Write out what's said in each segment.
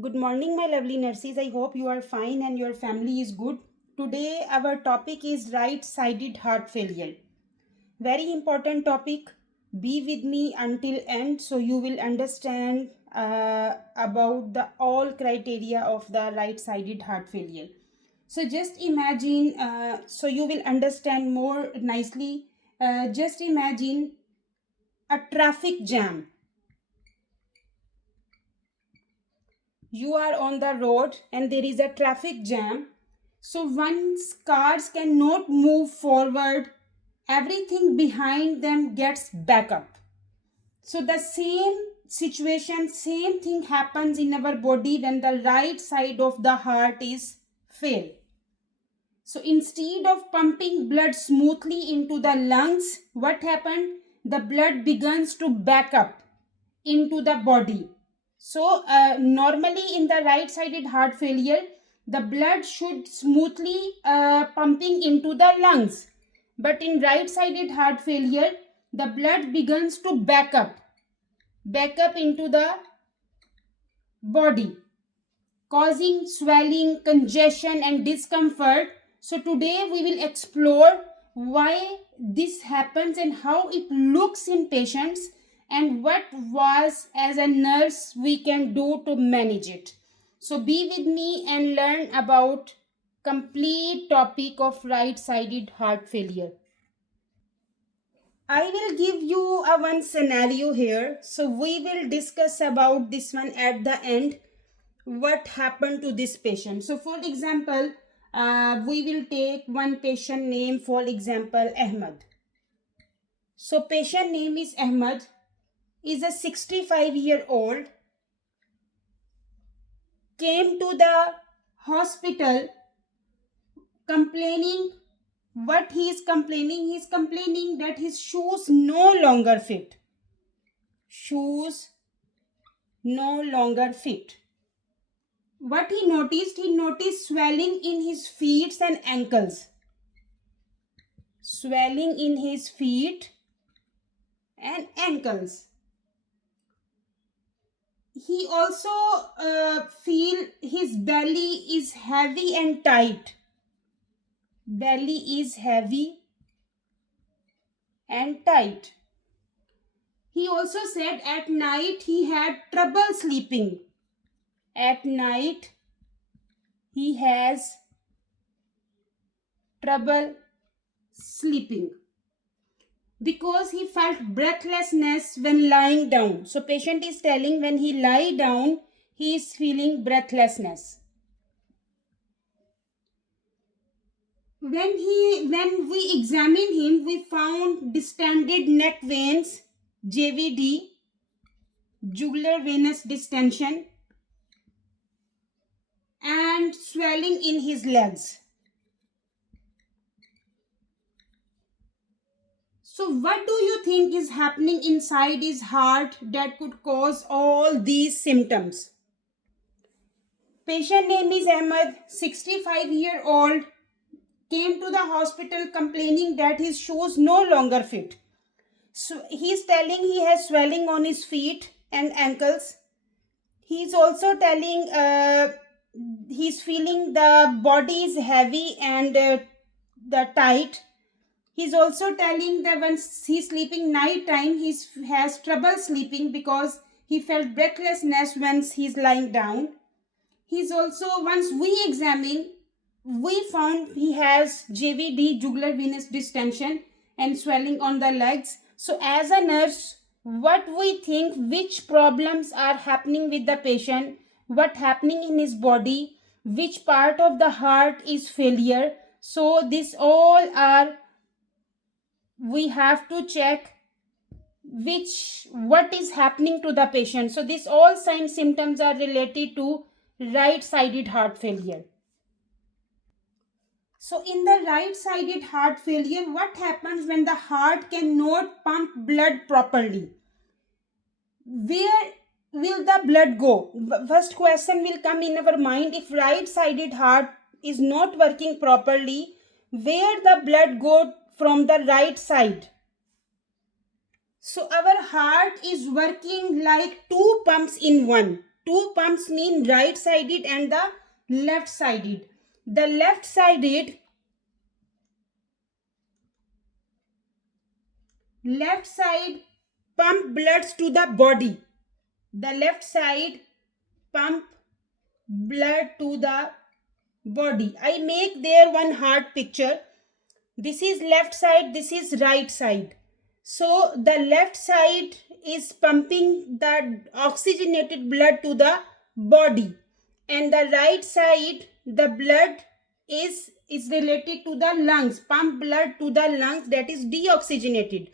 Good morning, my lovely nurses. I hope you are fine and your family is good. Today, our topic is right sided heart failure. Very important topic. Be with me until end so you will understand about the all criteria of the right sided heart failure. So, just imagine, so you will understand more nicely. Just imagine a traffic jam. You are on the road and there is a traffic jam. So once cars cannot move forward, everything behind them gets back up. So the same situation, same thing happens in our body when the right side of the heart is fail. So instead of pumping blood smoothly into the lungs, what happened? The blood begins to back up into the body. So normally in the right sided heart failure, the blood should smoothly pumping into the lungs. But in right sided heart failure, the blood begins to back up into the body, causing swelling, congestion, and discomfort. So, today we will explore why this happens and how it looks in patients and what was as a nurse we can do to manage it. So, be with me and learn about complete topic of right sided heart failure. I will give you a one scenario here. So we will discuss about this one at the end. What happened to this patient? So for example, we will take one patient name, for example, Ahmed. So patient name is Ahmed, is a 65-year-old, came to the hospital complaining. What he is complaining? He is complaining that his shoes no longer fit. Shoes no longer fit. What he noticed? He noticed swelling in his feet and ankles. Swelling in his feet and ankles. He also feel his belly is heavy and tight. Belly is heavy and tight. He also said at night he had trouble sleeping. At night he has trouble sleeping because he felt breathlessness when lying down. So patient is telling when he lie down, he is feeling breathlessness. When we examined him, we found distended neck veins, JVD, jugular venous distension, and swelling in his legs. So what do you think is happening inside his heart that could cause all these symptoms? Patient name is Ahmed, 65-year-old, came to the hospital complaining that his shoes no longer fit. So he's telling he has swelling on his feet and ankles. He's also telling he's feeling the body is heavy and the tight. He's also telling that when he's sleeping night time, he has trouble sleeping because he felt breathlessness when he's lying down. He's also, once we examine, we found he has JVD, jugular venous distension, and swelling on the legs. So as a nurse, what we think, which problems are happening with the patient, what happening in his body, which part of the heart is failure. So this all are, we have to check what is happening to the patient. So these all signs symptoms are related to right sided heart failure. So in the right sided heart failure, what happens when the heart cannot pump blood properly? Where will the blood go? First question will come in our mind. If right sided heart is not working properly, where the blood go from the right side? So our heart is working like two pumps in one. two pumps mean right-sided and the left-sided. The left-sided left side pump bloods to the body. The left side pump blood to the body. I make there one heart picture. This is left side, this is right side. So the left side is pumping the oxygenated blood to the body, and the right side the blood is related to the lungs, pump blood to the lungs, that is deoxygenated.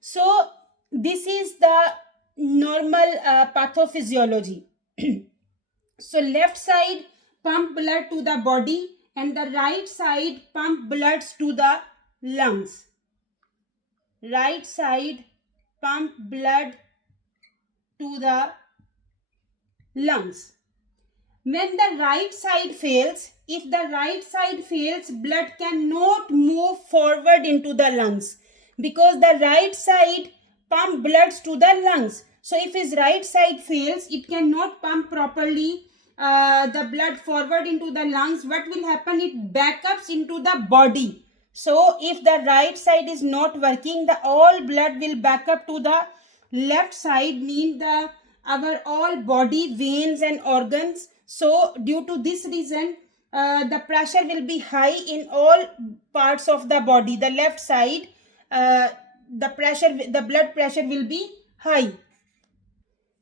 So this is the normal pathophysiology. So left side pump blood to the body and the right side pump bloods to the lungs. Right side pump blood to the lungs. When the right side fails, if the right side fails, blood cannot move forward into the lungs because the right side pump bloods to the lungs. So if his right side fails, it cannot pump properly the blood forward into the lungs. What will happen? It backups into the body. So if the right side is not working, the all blood will back up to the left side, mean the our all body veins and organs. So due to this reason, the pressure will be high in all parts of the body. The left side, the blood pressure will be high.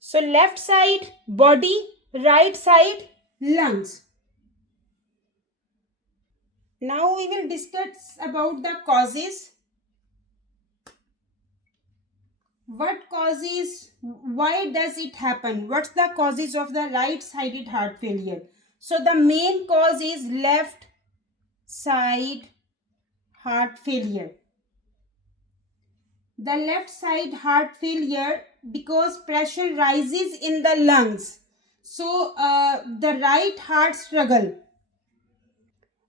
So left side body, right side lungs. Now we will discuss about the causes. What causes, why does it happen? What's the causes of the right-sided heart failure? So the main cause is left side heart failure. The left side heart failure because pressure rises in the lungs. So the right heart struggle.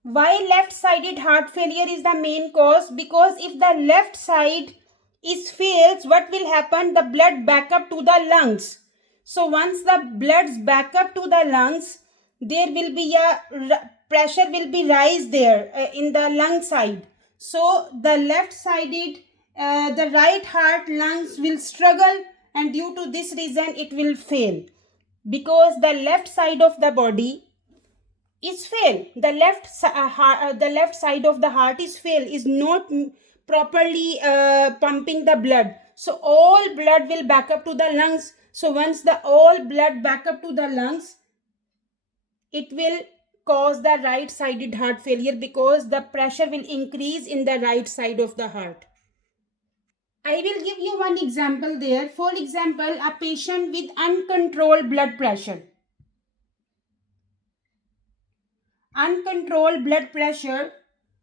Why left-sided heart failure is the main cause? Because if the left side is fails, what will happen? The blood back up to the lungs. So once the blood's back up to the lungs, there will be a pressure will be rise there in the lung side. So the left-sided, the right heart lungs will struggle, and due to this reason it will fail because the left side of the body is fail. The left side of the heart is fail, is not properly pumping the blood. So all blood will back up to the lungs. So once the all blood back up to the lungs, it will cause the right sided heart failure because the pressure will increase in the right side of the heart. I will give you one example there. For example, a patient with uncontrolled blood pressure. Uncontrolled blood pressure,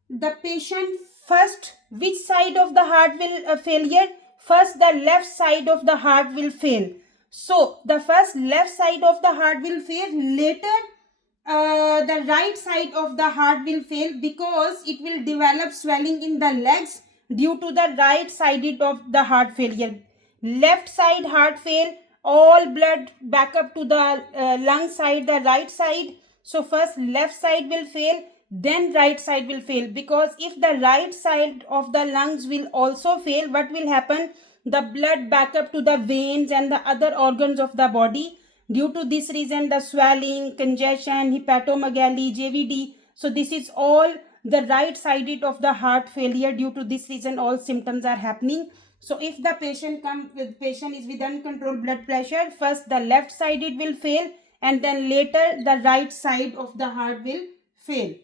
the patient first, which side of the heart will failure? First the left side of the heart will fail. So the first left side of the heart will fail, later the right side of the heart will fail because it will develop swelling in the legs due to the right sided of the heart failure. Left side heart fail, all blood back up to the lung side, the right side. So first left side will fail, then right side will fail, because if the right side of the lungs will also fail, what will happen? The blood back up to the veins and the other organs of the body. Due to this reason, the swelling, congestion, hepatomegaly, JVD. So this is all the right sided of the heart failure. Due to this reason, all symptoms are happening. So if the patient is with uncontrolled blood pressure, first the left sided will fail, and then later the right side of the heart will fail.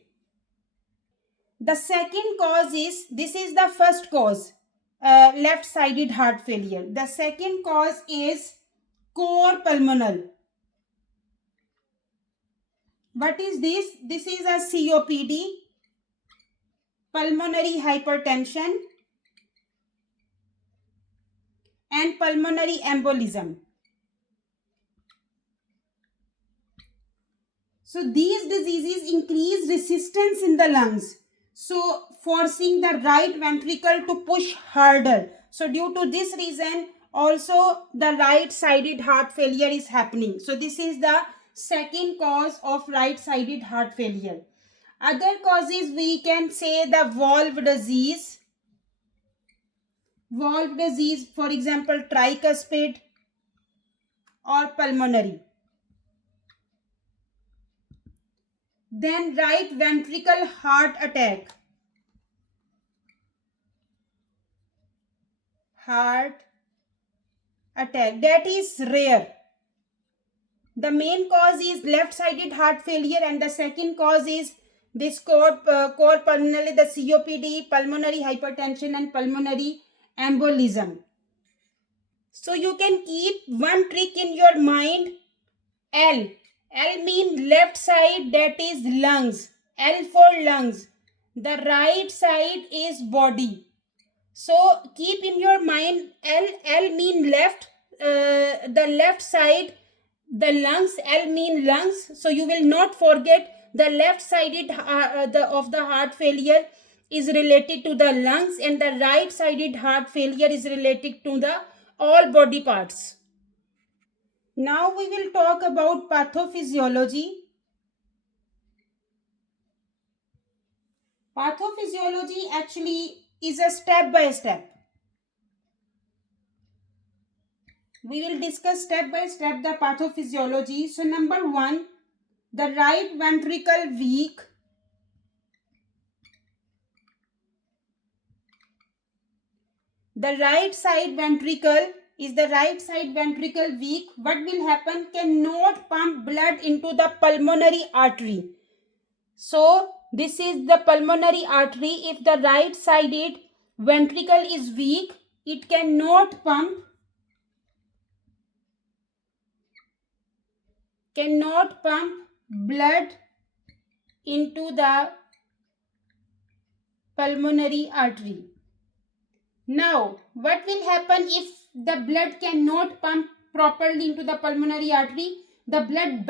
The second cause is, this is the first cause, left sided heart failure. The second cause is core pulmonal. What is this? This is a COPD, pulmonary hypertension, and pulmonary embolism. So these diseases increase resistance in the lungs, so forcing the right ventricle to push harder. So due to this reason, Also the right sided heart failure is happening. So this is the second cause of right sided heart failure. Other causes we can say the valve disease, for example tricuspid or pulmonary. Then right ventricle heart attack, that is rare. The main cause is left-sided heart failure, and the second cause is this core pulmonary, the COPD, pulmonary hypertension, and pulmonary embolism. So you can keep one trick in your mind. L. L means left side, that is lungs. L for lungs. The right side is body. So keep in your mind L. L mean left. The left side, the lungs. L mean lungs. So you will not forget the left sided of the heart failure is related to the lungs, and the right sided heart failure is related to the all body parts. Now we will talk about pathophysiology. Pathophysiology actually is a step by step. We will discuss step by step the pathophysiology. So number 1, the right ventricle weak. The right side ventricle weak. What will happen? Cannot pump blood into the pulmonary artery. So this is the pulmonary artery. If the right sided ventricle is weak, it cannot pump blood into the pulmonary artery. Now, what will happen if the blood cannot pump properly into the pulmonary artery? The blood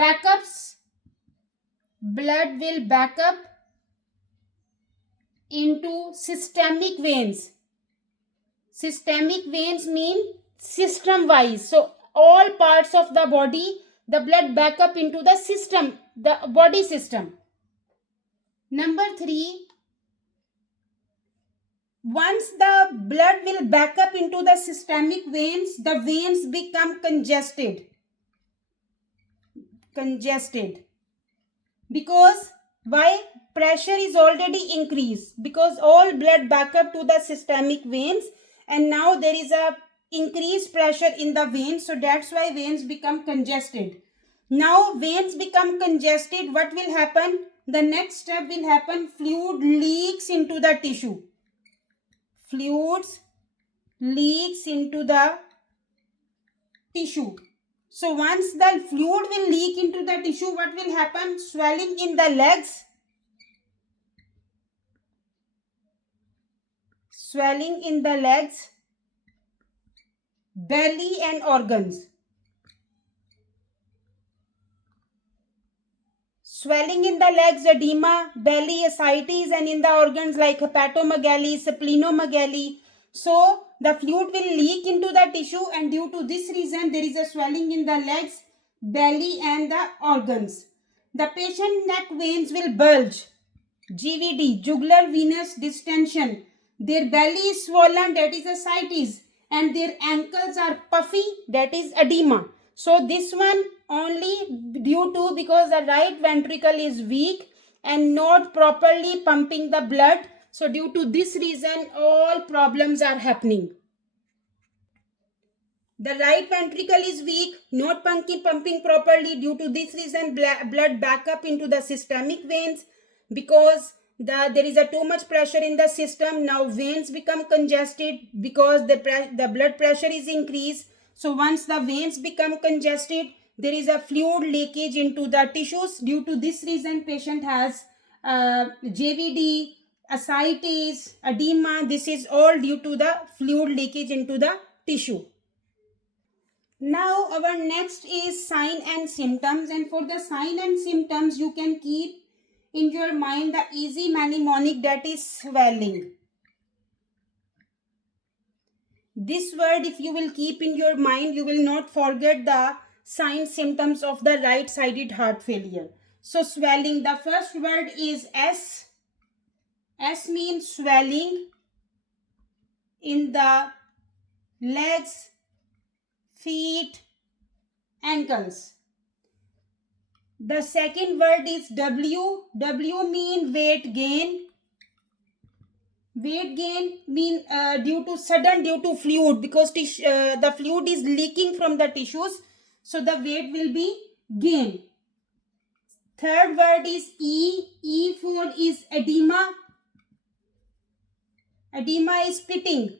will back up into systemic veins. Systemic veins mean system wise. So all parts of the body, the blood back up into the system, the body system. Number 3, once the blood will back up into the systemic veins, the veins become congested. Because why? Pressure is already increased, because all blood back up to the systemic veins, and now there is a increased pressure in the veins, so that's why veins become congested. Now veins become congested, what will happen? The next step will happen, fluid leaks into the tissue. Fluids leaks into the tissue. So once the fluid will leak into the tissue, what will happen? Swelling in the legs. Belly and organs. Swelling in the legs, edema, belly, ascites, and in the organs like hepatomegaly, splenomegaly. So the fluid will leak into the tissue, and due to this reason there is a swelling in the legs, belly, and the organs. The patient neck veins will bulge. GVD, jugular venous distension. Their belly is swollen, that is ascites, and their ankles are puffy, that is edema. So this one only due to because the right ventricle is weak and not properly pumping the blood. So due to this reason all problems are happening. The right ventricle is weak, not pumping properly. Due to this reason blood back up into the systemic veins, because there is a too much pressure in the system. Now veins become congested because the blood pressure is increased. So once the veins become congested, there is a fluid leakage into the tissues. Due to this reason patient has JVD, ascites, edema. This is all due to the fluid leakage into the tissue. Now our next is sign and symptoms, and for the sign and symptoms you can keep in your mind the easy mnemonic, that is swelling. This word, if you will keep in your mind, you will not forget the signs, symptoms of the right-sided heart failure. So swelling, the first word is S. S means swelling in the legs, feet, ankles. The second word is W. W mean weight gain. Weight gain mean due to fluid, because the fluid is leaking from the tissues, so the weight will be gain. Third word is E. E for is edema. Edema is pitting.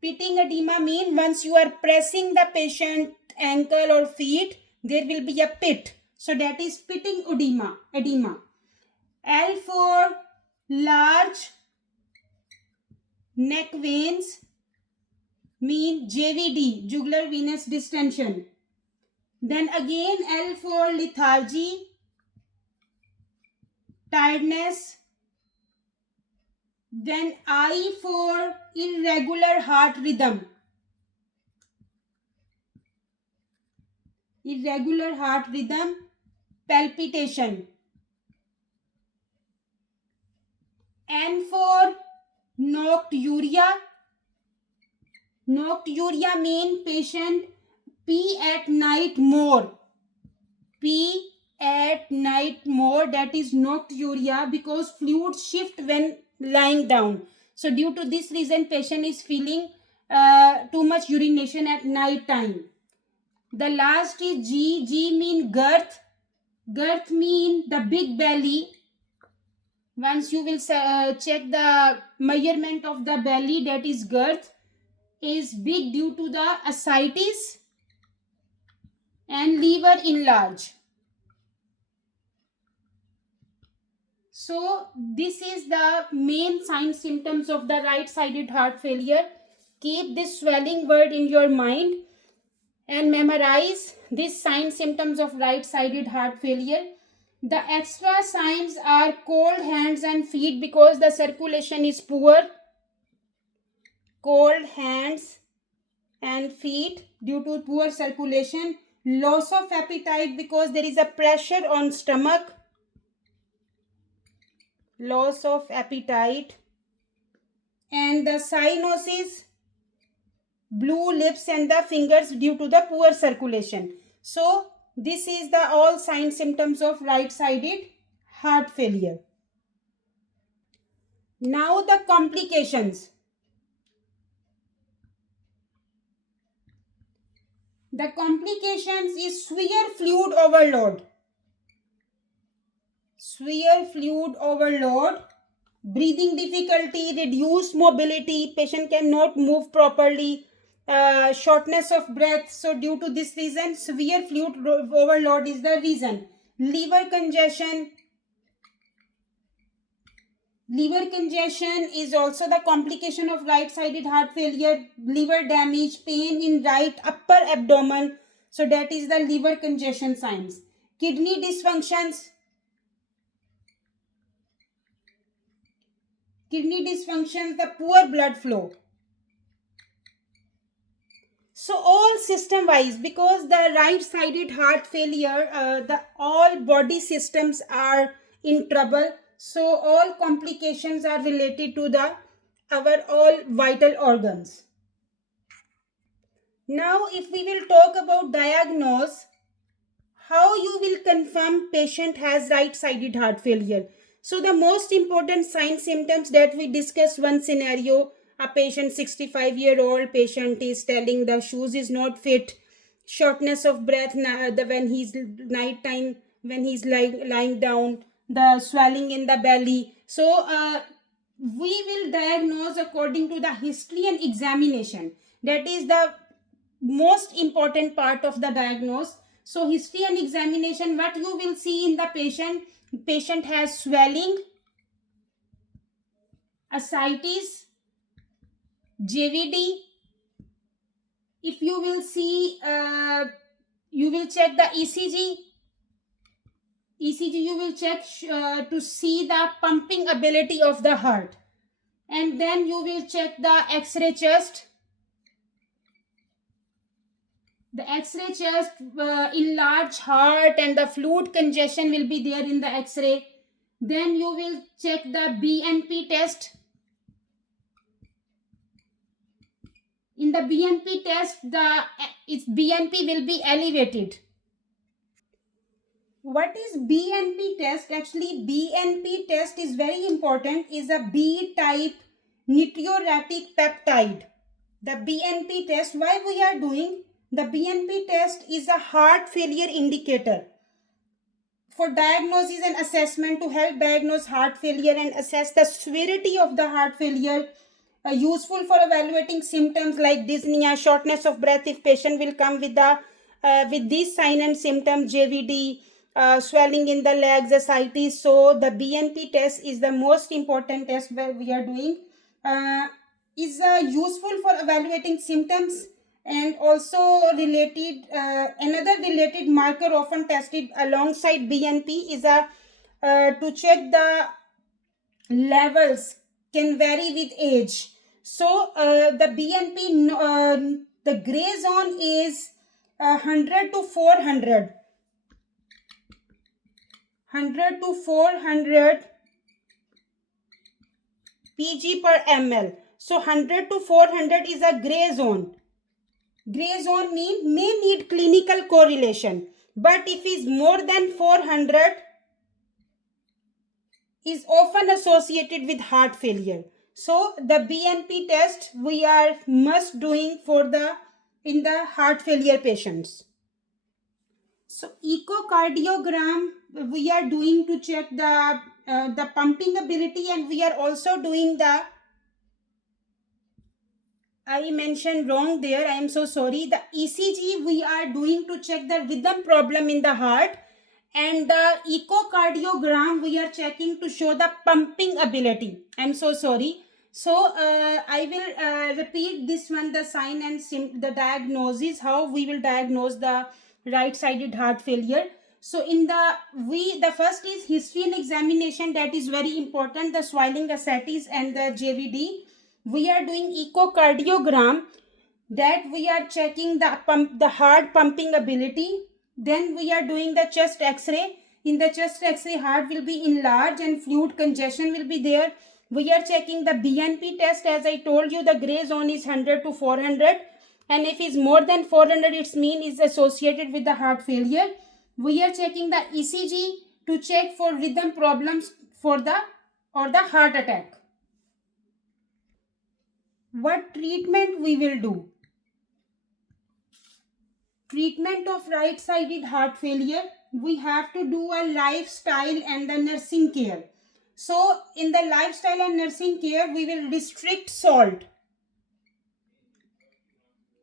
Pitting edema mean once you are pressing the patient ankle or feet, there will be a pit. So that is pitting edema. L for large neck veins mean JVD, jugular venous distension. Then again L for lethargy, tiredness. Then I for irregular heart rhythm. Irregular heart rhythm, palpitation. N for nocturia. Nocturia mean patient pee at night more. Pee at night more, that is nocturia, because fluid shift when lying down. So due to this reason, patient is feeling too much urination at night time. The last is G. G mean girth. Girth mean the big belly. Once you will check the measurement of the belly, that is girth, is big due to the ascites and liver enlarge. So this is the main signs, symptoms of the right-sided heart failure. Keep this swelling word in your mind and memorize these signs, symptoms of right-sided heart failure. The extra signs are cold hands and feet because the circulation is poor. Cold hands and feet due to poor circulation. Loss of appetite because there is a pressure on stomach. Loss of appetite. And the cyanosis, blue lips and the fingers due to the poor circulation. So this is the all signs, symptoms of right-sided heart failure. Now the complications. The complications is severe fluid overload. Severe fluid overload, breathing difficulty, reduced mobility, patient cannot move properly, shortness of breath. So due to this reason, severe fluid overload is the reason. Liver congestion. Liver congestion is also the complication of right-sided heart failure. Liver damage, pain in right upper abdomen. So that is the liver congestion signs. Kidney dysfunctions. Kidney dysfunctions, the poor blood flow. So all system wise, because the right-sided heart failure, the all body systems are in trouble. So all complications are related to the our all vital organs. Now if we will talk about diagnose, how you will confirm patient has right-sided heart failure. So the most important sign symptoms that we discussed, one scenario, a patient 65-year-old patient is telling the shoes is not fit, shortness of breath when he's nighttime, when he's lying down, the swelling in the belly. So we will diagnose according to the history and examination. That is the most important part of the diagnosis. So history and examination, what you will see in the patient has swelling, ascites, JVD. If you will see, you will check the ECG. You will check to see the pumping ability of the heart. And then you will check the X-ray chest. The X-ray chest, enlarged heart and the fluid congestion will be there in the X-ray. Then you will check the BNP test. In the BNP test, its BNP will be elevated. What is BNP test? Actually, BNP test is very important. Is a B-type natriuretic peptide. The BNP test, why we are doing? The BNP test is a heart failure indicator for diagnosis and assessment, to help diagnose heart failure and assess the severity of the heart failure. Useful for evaluating symptoms like dyspnea, shortness of breath if patient will come with these sign and symptoms, JVD, swelling in the legs, ascites. So the BNP test is the most important test where we are doing. Is useful for evaluating symptoms, and also related, another related marker often tested alongside BNP is to check the levels can vary with age. So the BNP, the gray zone is 100 to 400. 100 to 400 pg per ml. So 100 to 400 is a gray zone. Gray zone may need clinical correlation, but if is more than 400 is often associated with heart failure. So the BNP test we are must doing in the heart failure patients. So echocardiogram we are doing to check the pumping ability, and we are also doing I mentioned wrong there. I am so sorry. The ECG we are doing to check the rhythm problem in the heart, and the echocardiogram we are checking to show the pumping ability. I am so sorry. So I will repeat this one, the sign and the diagnosis, how we will diagnose the right-sided heart failure. So in the first is history and examination, that is very important, the swelling, ascites and the JVD. We are doing echocardiogram, that we are checking the heart pumping ability. Then we are doing the chest X-ray. In the chest X-ray, heart will be enlarged and fluid congestion will be there. We are checking the BNP test. As I told you, the gray zone is 100 to 400, and if it's more than 400, its mean is associated with the heart failure. We are checking the ECG to check for rhythm problems or the heart attack. What treatment we will do? Treatment of right-sided heart failure, we have to do a lifestyle and the nursing care. So in the lifestyle and nursing care, we will restrict salt.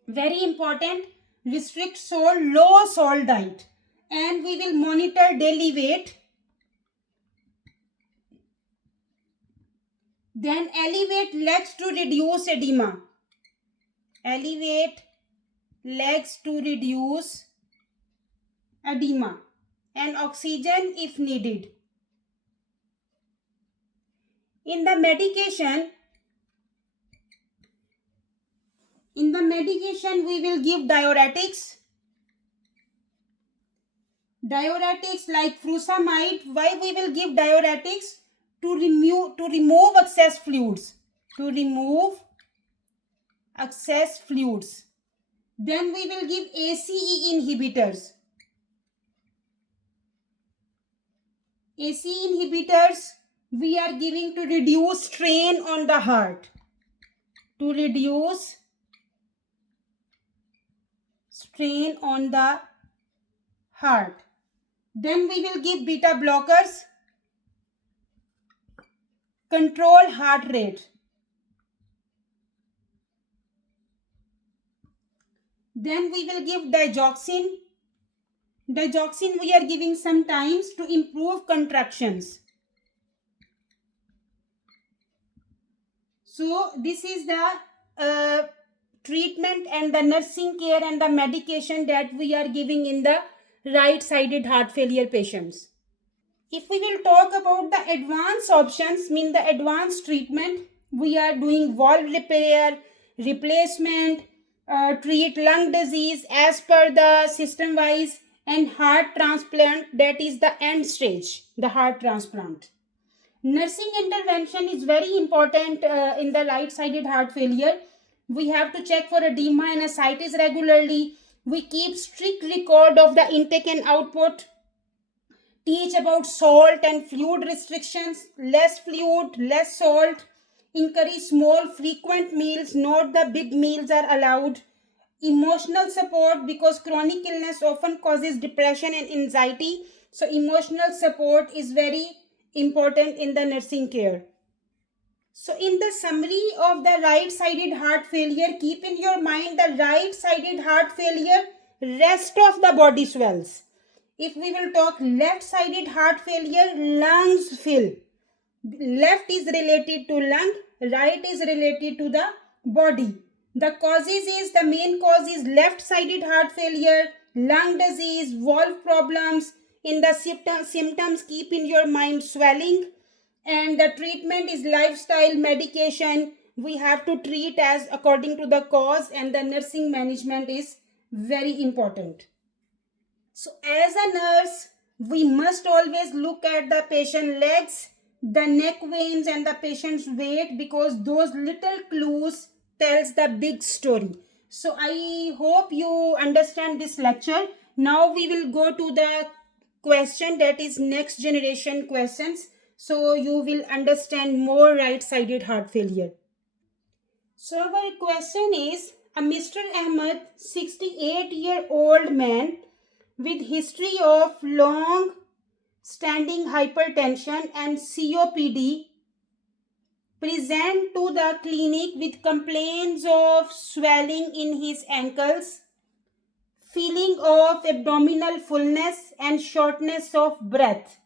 Very important, restrict salt, low salt diet, and we will monitor daily weight. Then elevate legs to reduce edema. Elevate legs to reduce edema, and oxygen if needed. In the medication, we will give diuretics. Diuretics like furosemide. Why we will give diuretics? To remove excess fluids. To remove excess fluids. Then we will give ACE inhibitors. ACE inhibitors we are giving to reduce strain on the heart. To reduce strain on the heart. Then we will give beta blockers. Control heart rate. Then we will give digoxin. Digoxin we are giving sometimes to improve contractions. So this is the treatment and the nursing care and the medication that we are giving in the right-sided heart failure patients. If we will talk about the advanced options, mean the advanced treatment, we are doing valve repair, replacement, treat lung disease as per the system wise, and heart transplant, that is the end stage, the heart transplant. Nursing intervention is very important in the right sided heart failure. We have to check for edema and ascites regularly. We keep strict record of the intake and output, teach about salt and fluid restrictions, less fluid, less salt, encourage small frequent meals, not the big meals are allowed. Emotional support, because chronic illness often causes depression and anxiety, so emotional support is very important in the nursing care. So in the summary of the right sided heart failure, keep in your mind the right sided heart failure, rest of the body swells. If we will talk left sided heart failure, lungs fill. Left is related to lung, right is related to the body. The causes is, the main cause is left sided heart failure, lung disease, valve problems. In the symptoms, keep in your mind swelling, and the treatment is lifestyle medication. We have to treat as according to the cause, and the nursing management is very important. So as a nurse, we must always look at the patient legs, the neck veins and the patient's weight, because those little clues tells the big story. So I hope you understand this lecture. Now we will go to the question, that is next generation questions. So you will understand more right-sided heart failure. So our question is, a Mr. Ahmed, 68-year-old man with history of long standing hypertension and COPD, present to the clinic with complaints of swelling in his ankles, feeling of abdominal fullness and shortness of breath,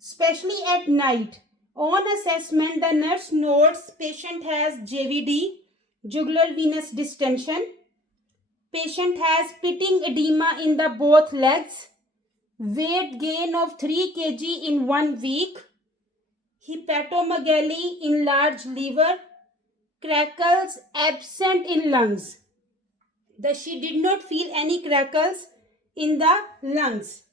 especially at night. On assessment, the nurse notes patient has JVD, jugular venous distension. Patient has pitting edema in the both legs. Weight gain of 3 kg in 1 week. Hepatomegaly in large liver. Crackles absent in lungs. She did not feel any crackles in the lungs.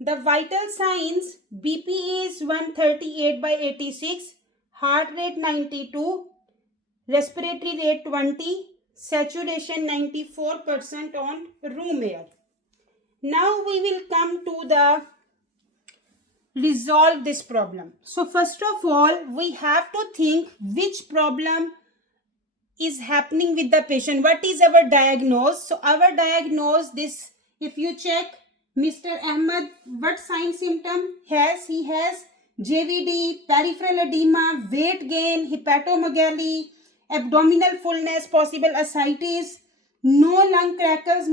The vital signs: BP is 138/86, heart rate 92, respiratory rate 20, saturation 94% on room air. Now we will come to the resolve this problem. So first of all, we have to think which problem is happening with the patient. What is our diagnosis? So our diagnosis, this, if you check Mr. Ahmed, what sign symptom has? He has JVD, peripheral edema, weight gain, hepatomegaly, abdominal fullness, possible ascites, no lung crackles,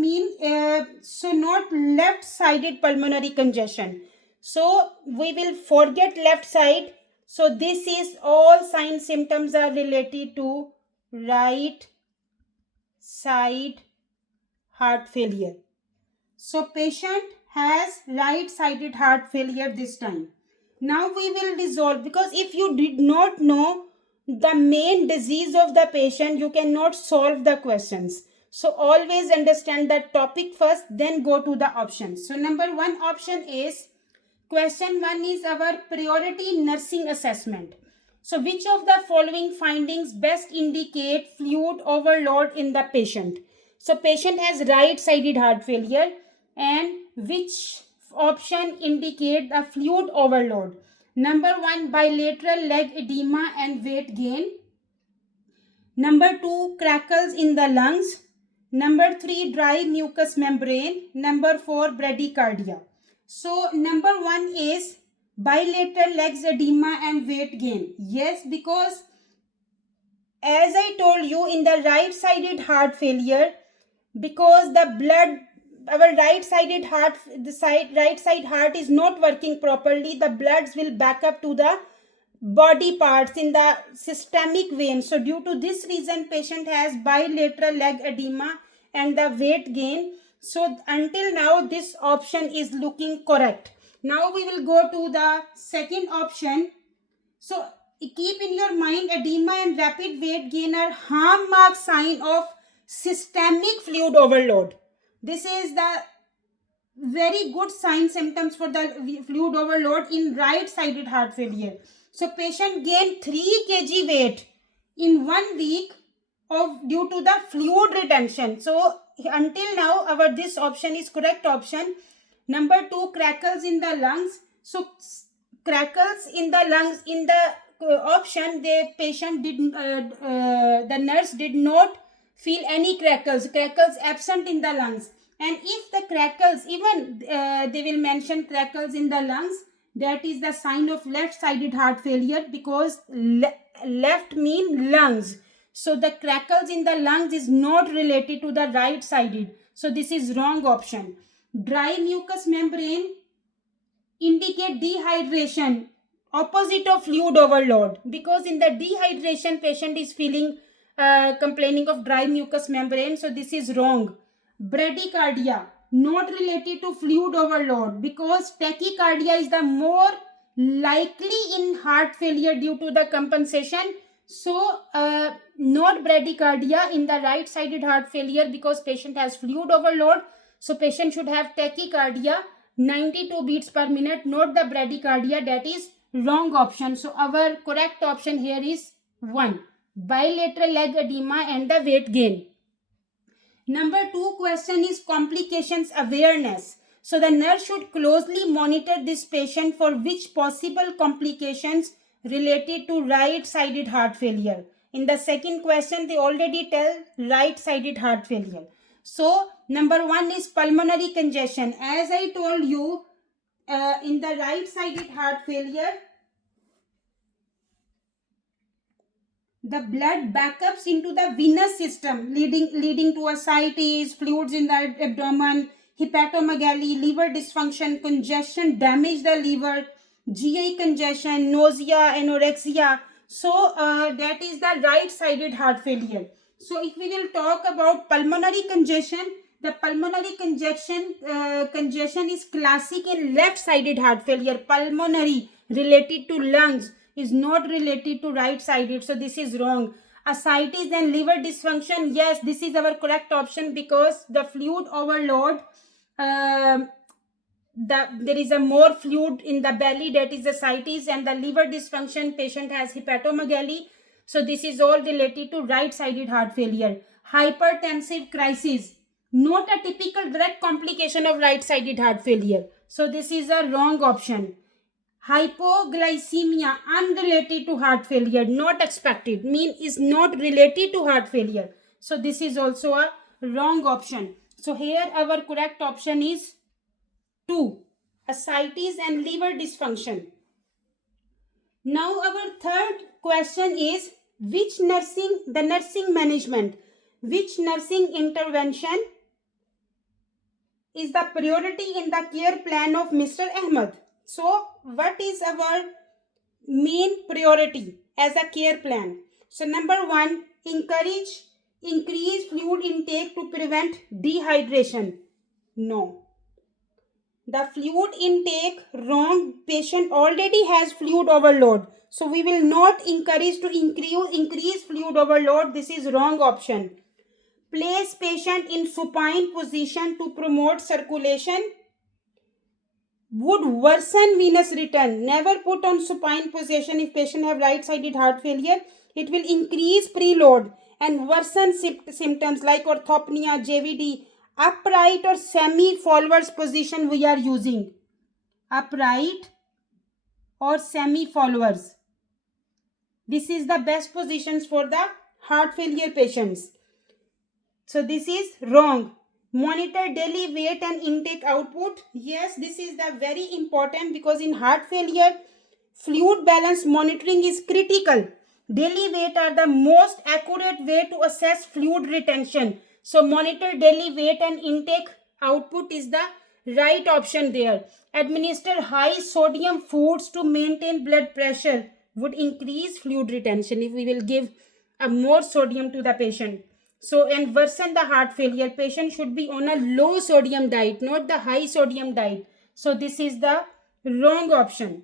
so not left-sided pulmonary congestion. So we will forget left side. So this is all sign symptoms are related to right side heart failure. So patient has right-sided heart failure this time. Now we will resolve, because if you did not know the main disease of the patient, you cannot solve the questions. So always understand the topic first, then go to the options. So number one option is, question 1 is our priority nursing assessment. So which of the following findings best indicate fluid overload in the patient? So patient has right-sided heart failure, and which option indicate the fluid overload? Number 1, bilateral leg edema and weight gain. Number 2, crackles in the lungs. Number 3, dry mucous membrane. Number 4, bradycardia. So number 1 is bilateral legs edema and weight gain. Yes, because as I told you, in the right-sided heart failure, because the blood, our right-sided heart, right side heart is not working properly, the bloods will back up to the body parts in the systemic vein. So due to this reason, patient has bilateral leg edema and the weight gain. So until now, this option is looking correct. Now we will go to the second option. So keep in your mind, edema and rapid weight gain are hallmark sign of systemic fluid overload. This is the very good sign symptoms for the fluid overload in right sided heart failure. So patient gained 3 kg weight in 1 week of due to the fluid retention. So until now our this option is correct option. Number 2, crackles in the lungs. So crackles in the lungs, in the option, the patient did the nurse did not feel any crackles absent in the lungs. And if the crackles, even they will mention crackles in the lungs, that is the sign of left sided heart failure, because left mean lungs. So the crackles in the lungs is not related to the right sided. So this is wrong option. Dry mucous membrane indicate dehydration, opposite of fluid overload, because in the dehydration patient is feeling complaining of dry mucous membrane. So this is wrong. Bradycardia not related to fluid overload, because tachycardia is the more likely in heart failure due to the compensation. So not bradycardia in the right sided heart failure, because patient has fluid overload. So patient should have tachycardia 92 beats per minute, not the bradycardia. That is wrong option. So our correct option here is 1, bilateral leg edema and the weight gain. Number 2 question is complications awareness. So the nurse should closely monitor this patient for which possible complications related to right-sided heart failure. In the second question, they already tell right-sided heart failure. So number 1 is pulmonary congestion. As I told you, in the right-sided heart failure, the blood backups into the venous system, leading to ascites, fluids in the abdomen, hepatomegaly, liver dysfunction, congestion, damage the liver, GI congestion, nausea, anorexia. So that is the right-sided heart failure. So if we will talk about pulmonary congestion, the pulmonary congestion is classic in left-sided heart failure. Pulmonary related to lungs is not related to right-sided. So this is wrong. Ascites and liver dysfunction, yes, this is our correct option, because the fluid overload, there is a more fluid in the belly, that is ascites, and the liver dysfunction, patient has hepatomegaly. So this is all related to right-sided heart failure. Hypertensive crisis, not a typical direct complication of right-sided heart failure. So this is a wrong option. Hypoglycemia, unrelated to heart failure, not expected, mean is not related to heart failure. So this is also a wrong option. So here our correct option is 2, ascites and liver dysfunction. Now our third question is which nursing management, which nursing intervention is the priority in the care plan of Mr. Ahmed. So what is our main priority as a care plan? So number 1, increase fluid intake to prevent dehydration. No. The fluid intake, wrong. Patient already has fluid overload. So we will not encourage to increase fluid overload. This is wrong option. Place patient in supine position to promote circulation would worsen venous return. Never put on supine position if patient have right-sided heart failure. It will increase preload and worsen symptoms like orthopnea, JVD. Upright or semi-forwards position we are using. Upright or semi-forwards. This is the best positions for the heart failure patients. So this is wrong. Monitor daily weight and intake output. Yes, this is the very important, because in heart failure, fluid balance monitoring is critical. Daily weight are the most accurate way to assess fluid retention. So monitor daily weight and intake output is the right option there. Administer high sodium foods to maintain blood pressure would increase fluid retention if we will give a more sodium to the patient. So, and worsen the heart failure. Patient should be on a low sodium diet, not the high sodium diet. So this is the wrong option.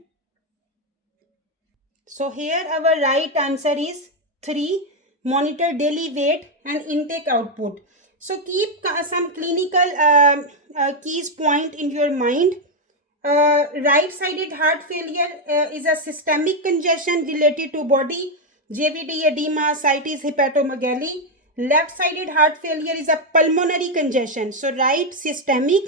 So here our right answer is 3. Monitor daily weight and intake output. So keep some clinical keys point in your mind. Right-sided heart failure is a systemic congestion related to body, JVD, edema, ascites, hepatomegaly. Left-sided heart failure is a pulmonary congestion. So right systemic,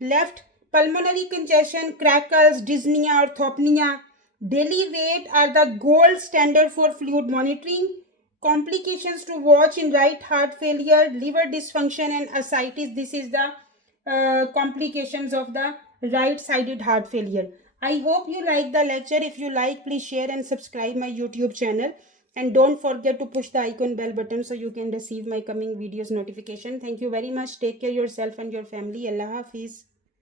left pulmonary congestion, crackles, dyspnea, orthopnea. Daily weight are the gold standard for fluid monitoring. Complications to watch in right heart failure, liver dysfunction and ascites. This is the complications of the right-sided heart failure. I hope you like the lecture. If you like, please share and subscribe my YouTube channel. And don't forget to push the icon bell button so you can receive my coming videos notification. Thank you very much. Take care yourself and your family. Allah Hafiz.